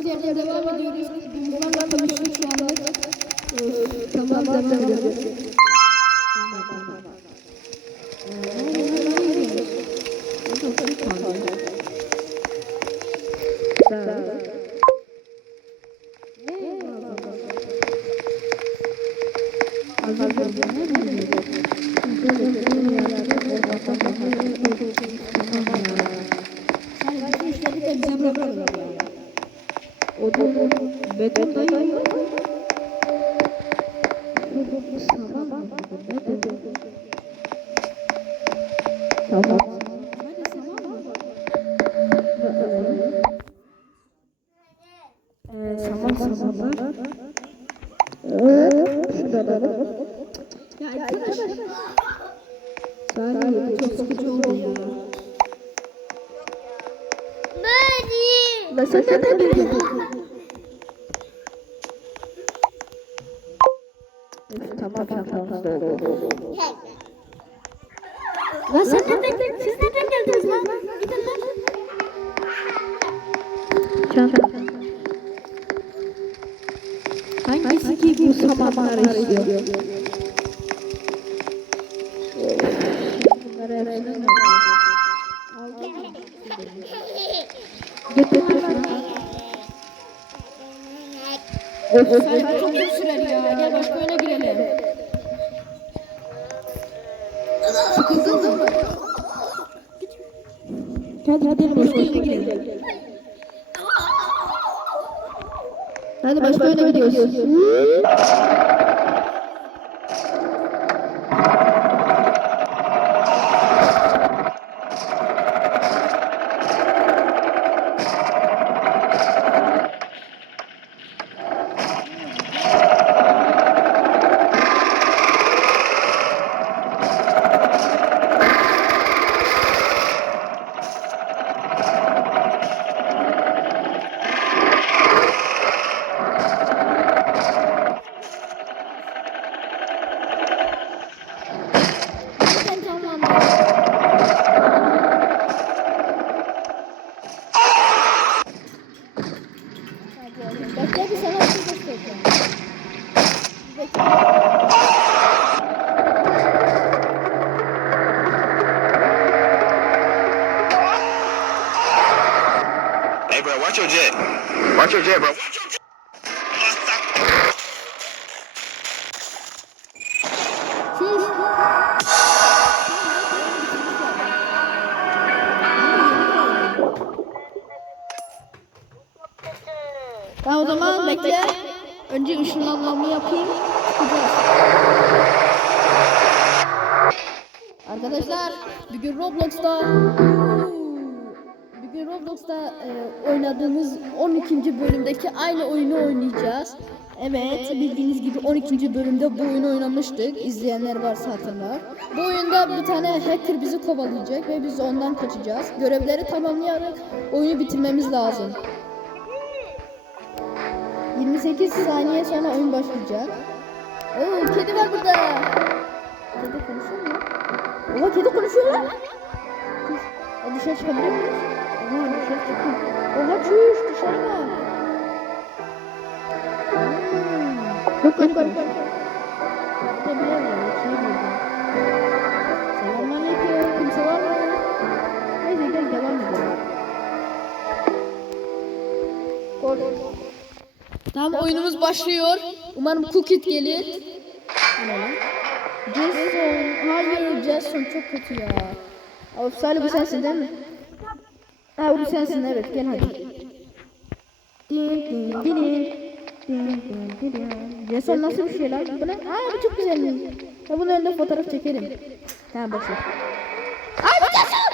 yerden devam ediyoruz. Bunlarla tanıştık şu anda. Ee, Tamam devam edelim. Yani Tamam. Bu samanları istiyor? Bunları hepsini Getir. Sen çok uzun sürer ya. Gel başka oyuna girelim. Sıkıldın mı? Hadi hadi başka oyuna girelim. Hadi başka oyuna gidiyoruz. Watch your jet. Watch your jet, bro. Bölümdeki aynı oyunu oynayacağız. Evet bildiğiniz gibi 12. bölümde bu oyunu oynamıştık. İzleyenler varsa hatırlar. Bu oyunda bir tane hacker bizi kovalayacak ve biz ondan kaçacağız. Görevleri tamamlayarak oyunu bitirmemiz lazım. 28 saniye sonra oyun başlayacak. Oo, kedi var burada. Kedi konuşuyor mu? Oha kedi konuşuyor lan. Dışarı çıkabiliyor muyuz? Oha dışarı çıkıyor. Oha çüş dışarı bak. Yok yok yok. Burada. Tamam oyunumuz başlıyor. Umarım Cookit gelir. Jason. Hayır Jason çok kötü ya. Of Salih bu sensin değil mi? Ha bu sensin evet gel hadi. Din din din Jason nasıl bir şey lan? Bu ne? Aa bu çok güzel. Ya bunun önünde fotoğraf çekerim. Tamam başla. Bu Jason!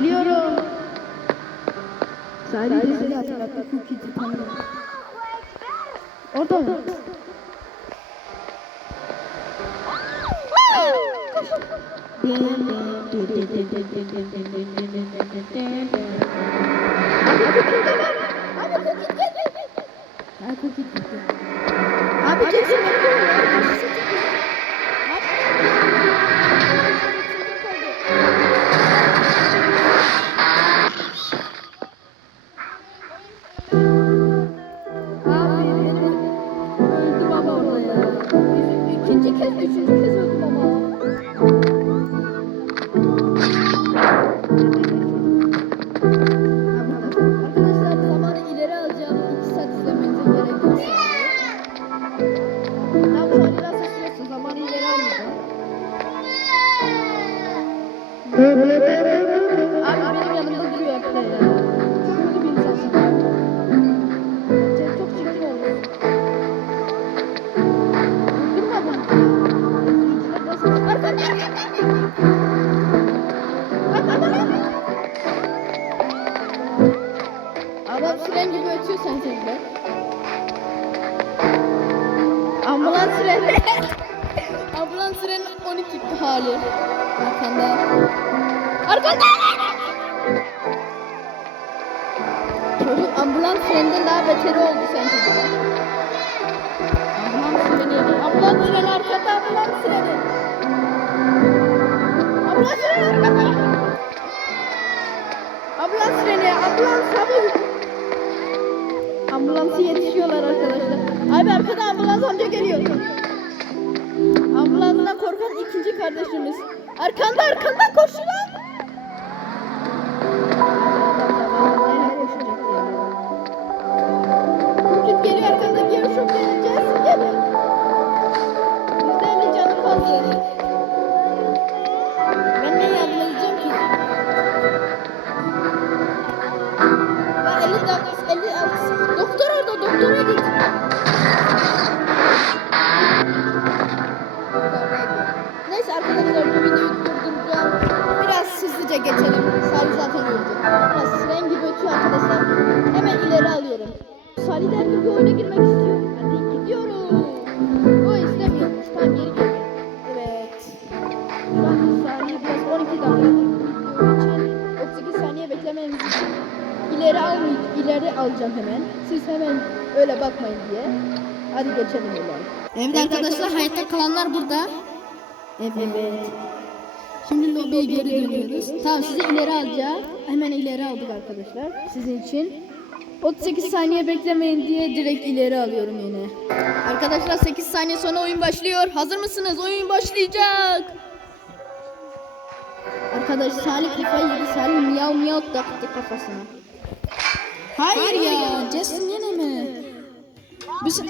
Biliyorum. Sadece seni hatırlattı. Cookie'yi tanıyorum. Orada mı? Hadi Cookie'yi because this is gibi ötüyor sensörler. Ambulans sireni. Ambulans sireni 12 hali. Arkanda. Arkanda. Çocuk ambulans sireninden daha beteri oldu sensörler. Ambulans sireni. Ambulans sireni arkada ambulans sireni. Ambulans sireni arkada. Ambulans sireni, ambulans çabuk. Ambulansı yetişiyorlar arkadaşlar. Abi arkada ambulans amca geliyor. Ambulansdan korkan ikinci kardeşimiz. Arkanda arkanda koş Oyuna girmek. Hadi gidiyorum. O istemiyormuş. Tamam geri gel. Evet. An Salih biraz 12 dakika video için 38 saniye beklememiz için ileri almayacağım. ileri alacağım hemen. Siz hemen öyle bakmayın diye. Hadi geçelim ileri. Evet arkadaşlar hayatta kalanlar burada. Evet. Şimdi lobiye geri dönüyoruz. Tamam sizi ileri alacağım. Hemen ileri aldık arkadaşlar. Sizin için. 38 saniye beklemeyin diye direkt ileri alıyorum yine. Arkadaşlar 8 saniye sonra oyun başlıyor. Hazır mısınız? Oyun başlayacak. Arkadaş Salih kafayı yedi. Salih miyav miyav taktı kafasına. Hayır, ya. Jason yine mi? Biz...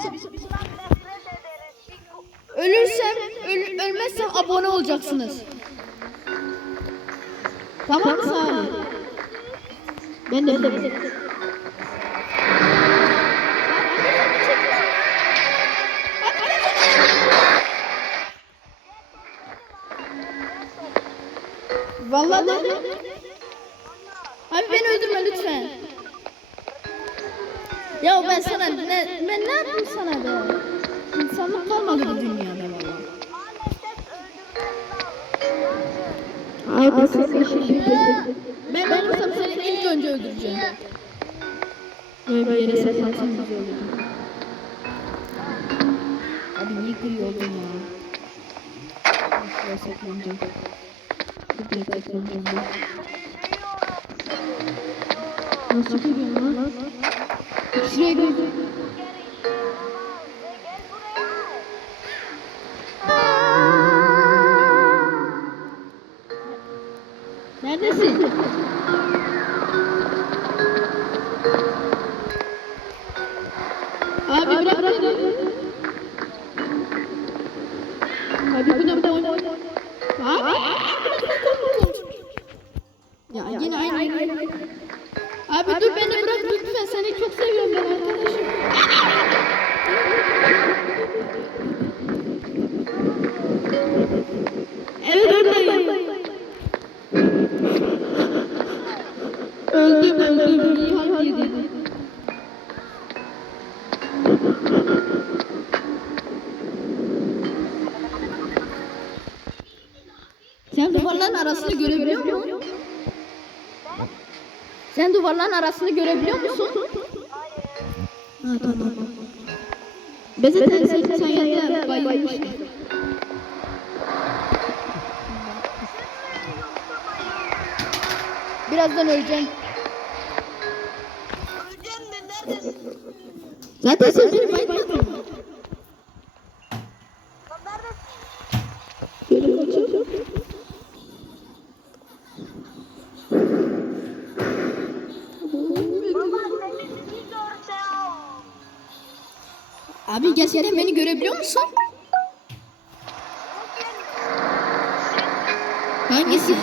Ölürsem, öl, ölmezsem abone olacaksınız. Tamam mı Salih? Ben de bilirim. Vallahi de. Abi beni öldürme lütfen. Ya ben sana ne ben ne yaptım sana be? İnsanlık kalmadı bu dünyada vallahi. Abi Ben olursam seni ilk önce öldüreceğim. Böyle bir yere saklansam güzel olur. Abi niye kırıyor oldun ya? Şuraya saklanacağım. Nasıl kırıyorsun lan? Abi bırak bırak. Abi bu ne Ya yine aynı aynı. Abi dur beni bırak lütfen seni çok seviyorum ben arkadaşım. Sen duvarların arasını görebiliyor musun? Ha tamam. Ben zaten sen, yanda bayılmıştın. Birazdan öleceğim. Zaten sen beni Gerçekten beni görebiliyor musun? Hangisi?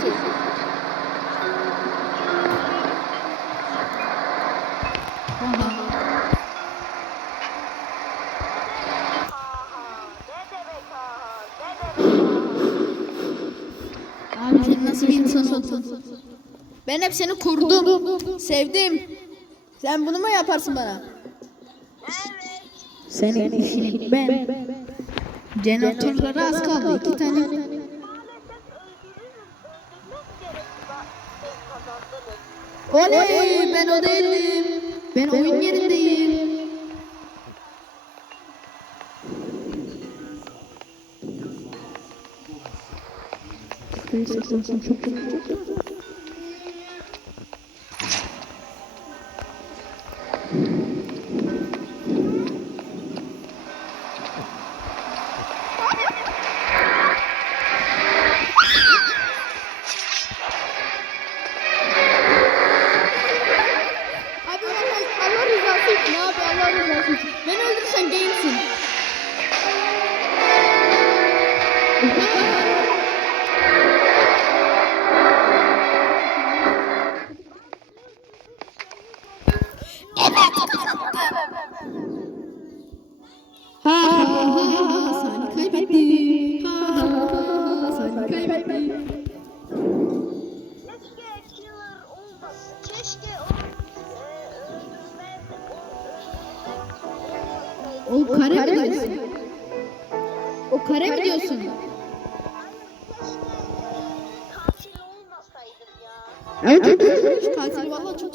Nasıl bir insansın? Ben hep seni korudum. Sevdim. Sen bunu mu yaparsın bana? Senin işini ben. Jeneratörlere az kaldı. iki tane. Oley ben o değilim. Ben oyun yerindeyim. Abi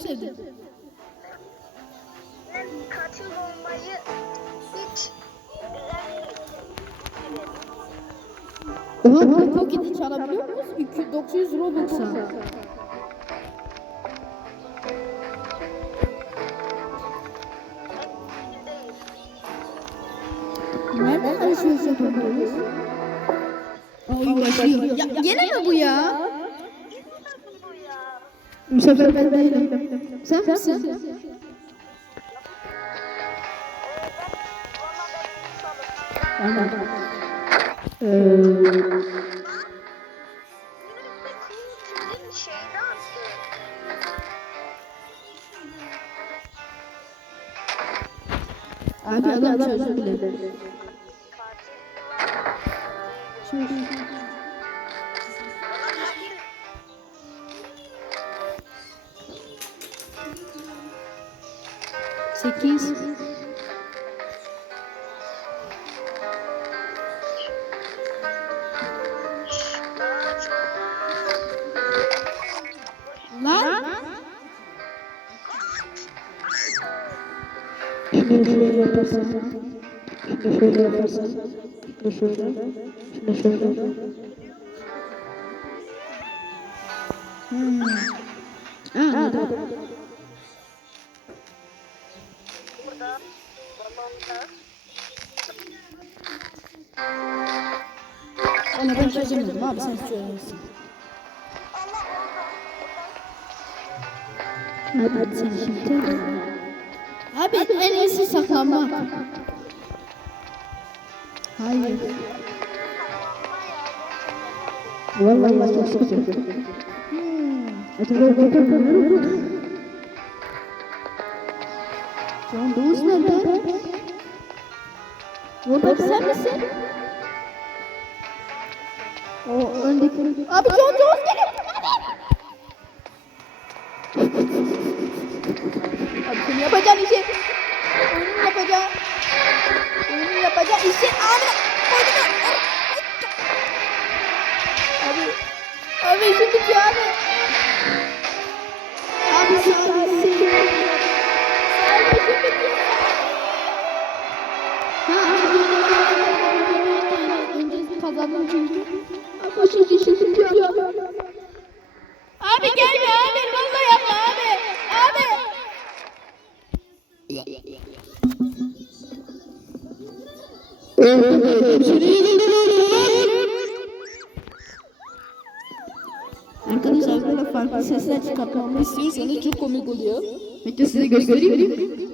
sevdim. Ben katil olmayı hiç güzel Oha bu paketi çalabiliyor muyuz? 200 900 Robux'a. Nereden alışveriş yapabiliyoruz? Oyun başlıyor. Ya, gene mi bu ya? bu ya. Bu sefer ben değilim. Sen misin? Attı. Abi adam çözdü bile. Katil Marquinhos. Lan? Şimdi şöyle yaparsan, şimdi não, yaparsan, şimdi çözemedim abi sen orada Hadi, hadi sen şimdi. Abi en iyisi saklanmak. Hayır. Vallahi çok güzel. Hmm. Acaba bakın John Doos nerede? Buradaki sen misin? O öndeki. Abi John Doos geliyor. Abi senin yapacağın işi. Oyunun yapacağı. Oyunun yapacağı işi. Koydum. Abi. Abi işim bitiyor abi. Abi misin? Abi işim bitiyor. Ha abi. Önce kazandım çünkü. Şimdi işim bitiyor. Abi gelme abi. Vallahi yapma abi. Abi. Arkadaşlar böyle farklı sesler çıkartmamı istiyorsanız çok komik oluyor. Bekle size göstereyim. Sesim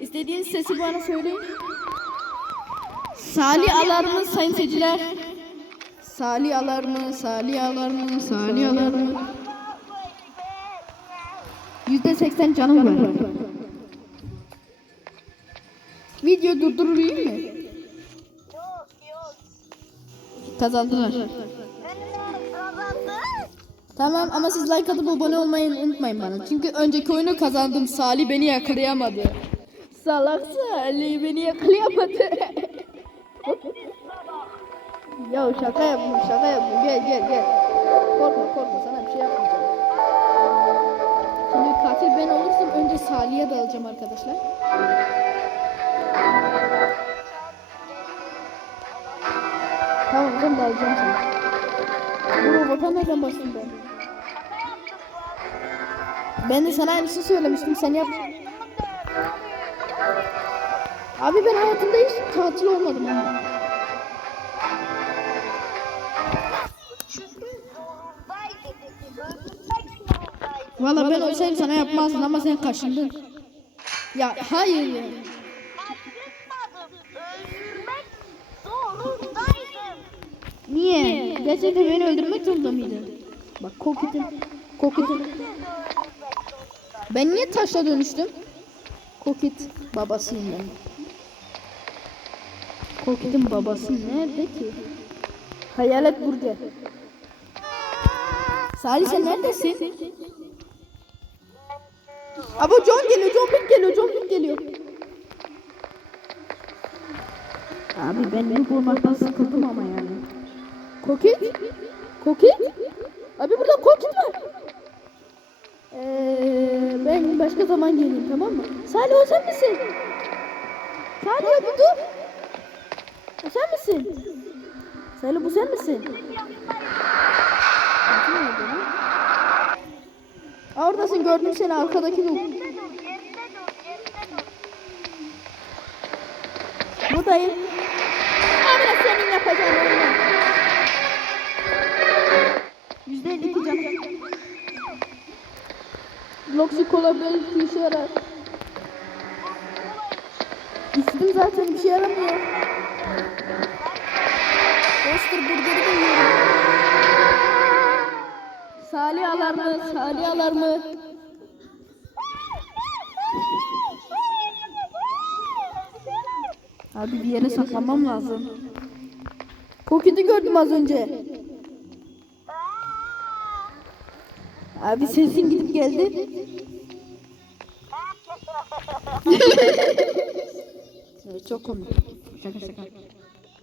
İstediğiniz sesi bana söyleyin. Salih alarmı sayın seyirciler. Salih alarmı, Salih alarmı, Salih alarmı. Yüzde seksen canım var. Video durdurayım mı? Yok yok. Kazandılar. Tamam ama siz like atıp abone olmayı unutmayın bana. Çünkü önceki oyunu kazandım. Salih beni yakalayamadı. Salak Salih beni yakalayamadı. ya şaka yapıyorum şaka yapıyorum. Gel gel gel. Korkma korkma sana bir şey yapmayacağım. Şimdi katil ben olursam önce Salih'e dalacağım arkadaşlar. Tamam ben dalacağım sana. Bu robota nereden bastın ben? Ben de sana aynısını söylemiştim sen yap. Abi ben hayatımda hiç tatil olmadım ama. Valla ben olsaydım sana yapmazdım ama sen kaşındın. Ya hayır ya. Niye? Gerçekten beni öldürmek zorunda mıydın? Bak kokitin. Kokitin. Ben niye taşla dönüştüm? Kokit babasıyım ben. Kokit'in babası nerede ki? Hayalet burger. Salih sen neredesin? Abo John geliyor, John Wick geliyor, John Wick geliyor. Abi ben noob olmaktan sıkıldım ama yani. Kokit? Kokit? Abi burada kokit var. Ee, başka zaman geleyim tamam mı? Salih o sen misin? Salih abi dur. O sen misin? Salih bu sen misin? Oradasın gördüm seni arkadaki dur. Buradayım. De senin yapacağın oyunu. Bloxy kola belki işe yarar. İçtim zaten bir şey yaramıyor. Foster burgeri de yiyorum. Salih alarmı, Salih alarmı. Abi bir yere saklanmam lazım. Kokit'i gördüm az önce. Abi sesin gidip geldi. Evet, çok komik. Şaka şaka.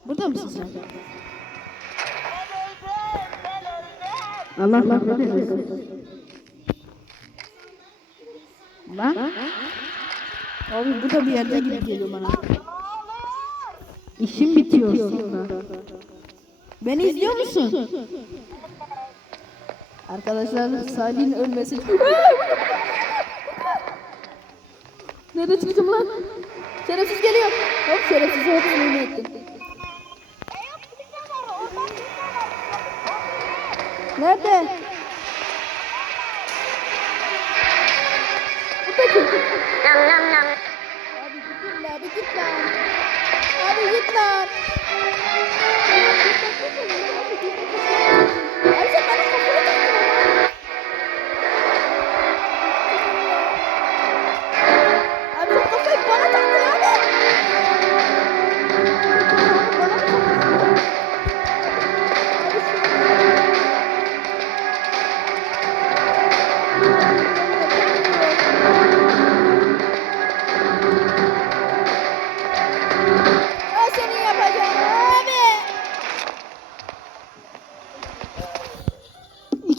Burada mısın sen? Allah Allah ne Lan? Abi bu da bir yerde gibi geliyor bana. İşim bitiyor sonra. Beni izliyor musun? Arkadaşlar Salih'in ölmesi. Nerede çıktım lan? Şerefsiz geliyor. Hop şerefsiz hop yemin ettim. Nerede? Burada kim? Abi git lan, abi git lan. Abi git lan. Abi sen bana kafayı taktın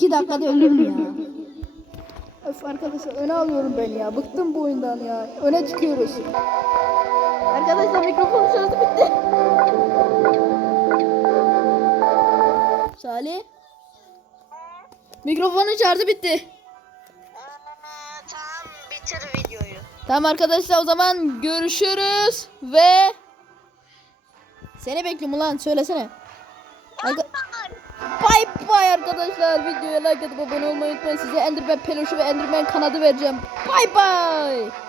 2 dakikada öldüm ya. Öf arkadaşlar öne alıyorum ben ya. Bıktım bu oyundan ya. Öne çıkıyoruz. Arkadaşlar mikrofon şarjı bitti. Salih. Mikrofonun şarjı bitti. Tamam bitir videoyu. Tamam arkadaşlar o zaman görüşürüz ve seni bekliyorum ulan söylesene. Bye arkadaşlar. Videoya like atıp abone olmayı unutmayın. Size Enderman peluşu ve Enderman kanadı vereceğim. Bye bye.